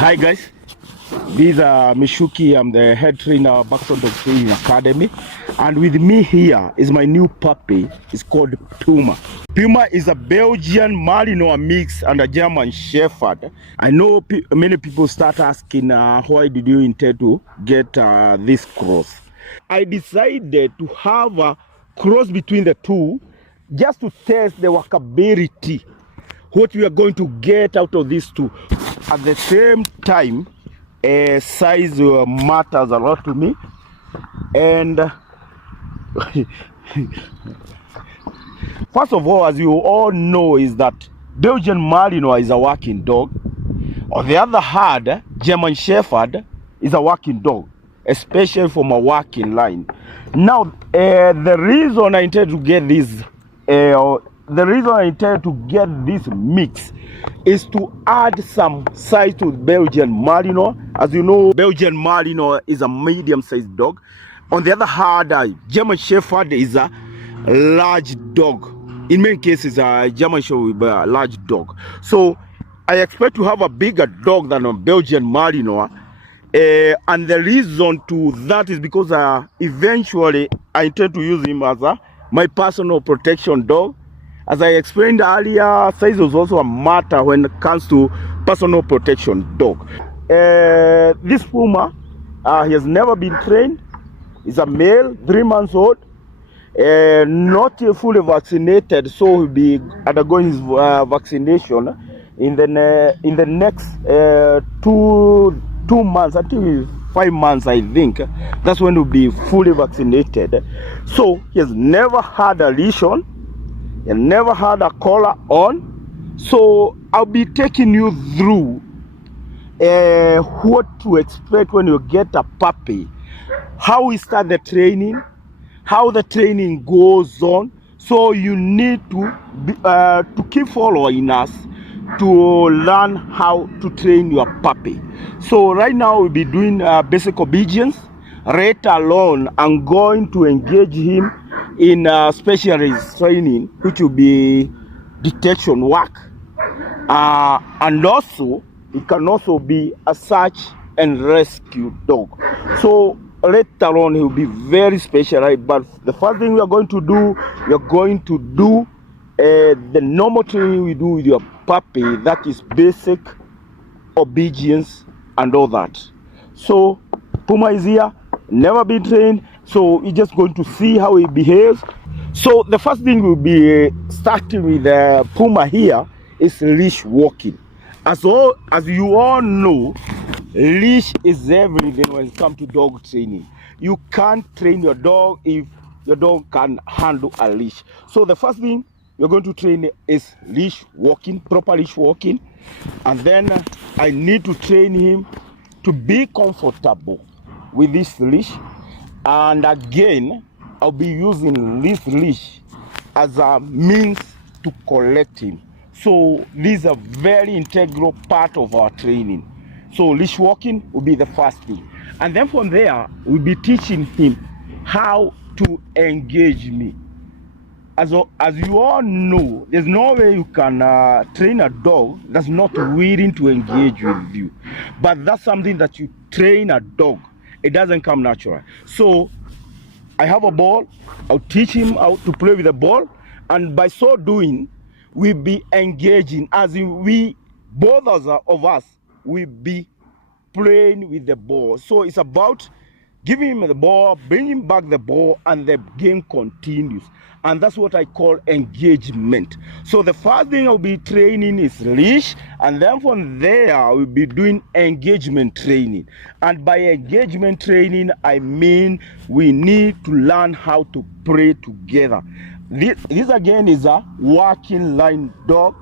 Hi guys, this is Mishuki. I'm the head trainer Baxter Dog Training Academy, and with me here is my new puppy. It's called Puma. Puma is a Belgian Malinois mix and a German Shepherd. I know many people start asking why did you intend to get this cross. I decided to have a cross between the two just to test the workability, what we are going to get out of these two. At the same time, size matters a lot to me, and first of all, as you all know, is that Belgian Malinois is a working dog. On the other hand, German Shepherd is a working dog, especially from a working line. Now, the reason I intend to get this mix is to add some size to Belgian Malinois. As you know, Belgian Malinois is a medium-sized dog. On the other hand, German Shepherd is a large dog. In many cases, German Shepherd will be a large dog. So I expect to have a bigger dog than a Belgian Malinois. And the reason to that is because eventually I intend to use him as my personal protection dog. As I explained earlier, size is also a matter when it comes to personal protection dog. This Puma, he has never been trained. He's a male, 3 months old, not fully vaccinated, so he'll be undergoing his vaccination in the next 2 months, until 5 months, I think. That's when he'll be fully vaccinated. So he has never had a leash on. He never had a collar on. So I'll be taking you through what to expect when you get a puppy, how we start the training, how the training goes on. So you need to keep following us to learn how to train your puppy. So right now we'll be doing basic obedience. Let alone I'm going to engage him in specialized training, which will be detection work, and also it can also be a search and rescue dog. So later on he will be very specialized. But the first thing we are going to do the normal training we do with your puppy, that is basic obedience and all that. So Puma is here, never been trained, so we're just going to see how he behaves. So the first thing we'll be starting with Puma here is leash walking. As you all know, leash is everything when it comes to dog training. You can't train your dog if your dog can handle a leash. So the first thing you're going to train is leash walking, proper leash walking. And then I need to train him to be comfortable with this leash. And again, I'll be using this leash as a means to collect him. So this is a very integral part of our training. So leash walking will be the first thing. And then from there, we'll be teaching him how to engage me. As you all know, there's no way you can train a dog that's not willing to engage with you. But that's something that you train a dog. It doesn't come natural. So I have a ball. I'll teach him how to play with the ball. And by so doing, we'll be engaging. As in both of us will be playing with the ball. So it's about giving him the ball, bringing back the ball, and the game continues. And that's what I call engagement. So the first thing I'll be training is leash, and then from there we'll be doing engagement training. And by engagement training, I mean we need to learn how to play together. This again is a working line dog.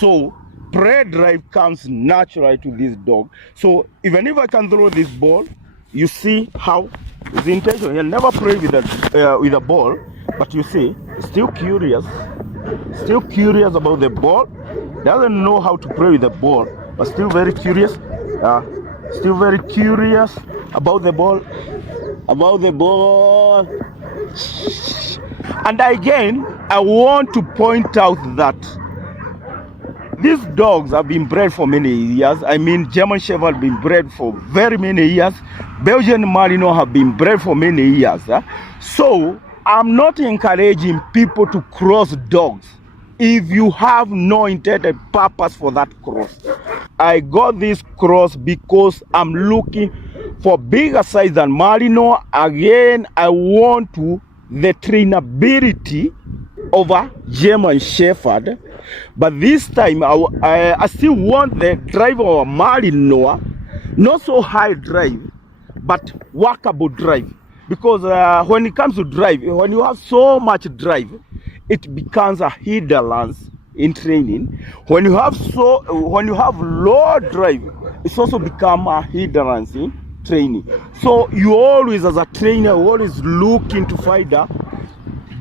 So play drive comes naturally to this dog. So even if I can throw this ball, you see how his intention. He'll never play with a ball, but you see, still curious about the ball. Doesn't know how to play with the ball, but still very curious. Still very curious about the ball. And again, I want to point out that These dogs have been bred for many years. I mean, German Shepherd have been bred for very many years. Belgian Malinois have been bred for many years. So I'm not encouraging people to cross dogs if you have no intended purpose for that cross. I got this cross because I'm looking for bigger size than Malinois. Again, I want the trainability of a German Shepherd, but this time I still want the drive of a Malinois, not so high drive, but workable drive. Because when it comes to drive, when you have so much drive, it becomes a hindrance in training. When you have low drive, it's also become a hindrance in training. So you always, as a trainer, always looking to find a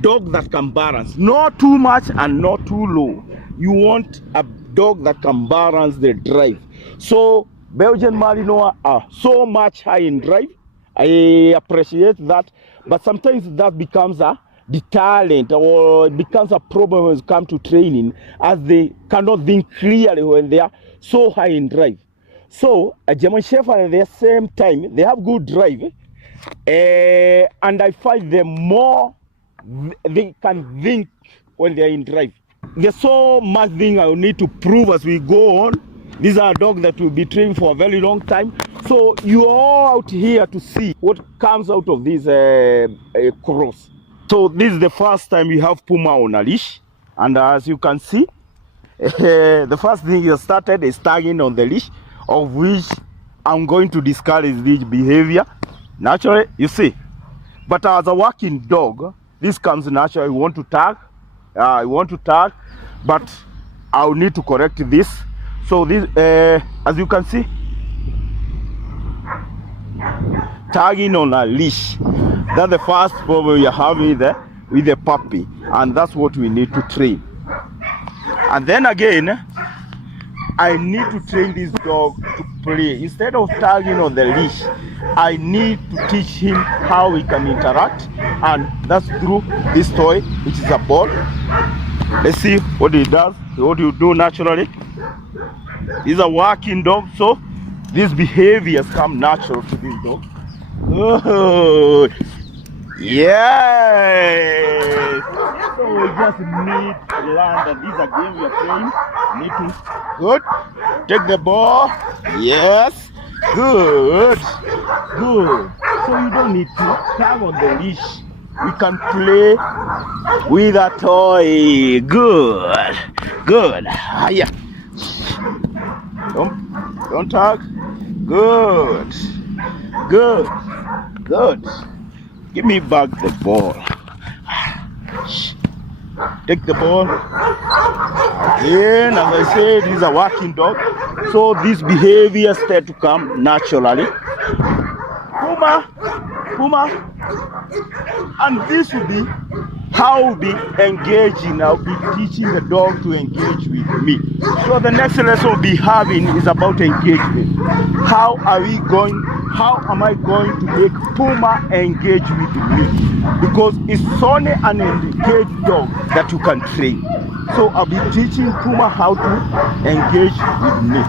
dog that can balance, not too much and not too low. You want a dog that can balance the drive. So Belgian Malinois are so much high in drive. I appreciate that, but sometimes that becomes a deterrent, or it becomes a problem when it comes to training, as they cannot think clearly when they are so high in drive. So a German Shepherd at the same time, they have good drive, and I find them more, they can think when they are in drive. There's so much thing I will need to prove as we go on. These are dogs that will be trained for a very long time. So you are out here to see what comes out of this cross. So this is the first time we have Puma on a leash. And as you can see, the first thing you started is tagging on the leash, of which I'm going to discourage this behavior. Naturally, you see. But as a working dog, this comes naturally. You want to tag, but I'll need to correct this. So this, as you can see, tagging on a leash. That's the first problem you're having with the puppy, and that's what we need to train. And then again, I need to train this dog to play. Instead of tagging on the leash, I need to teach him how he can interact, and that's through this toy, which is a ball. Let's see what he does, what you do naturally. He's a working dog, so these behaviors come natural to this dog. Oh, yes! So we just need to learn that this is a game we are playing. Need to, good. Take the ball. Yes. Good. Good. So you don't need to tag on the leash. We can play with a toy. Good. Good. Yeah. Don't tag. Good. Good. Good. Give me back the ball. Take the ball. Again, as I said, he's a working dog. So these behaviors start to come naturally. Puma. And this will be how we'll be engaging. I'll be teaching the dog to engage with me. So the next lesson we'll be having is about engagement. How am I going to make Puma engage with me? Because it's only an engaged dog that you can train. So I'll be teaching Puma how to engage with me.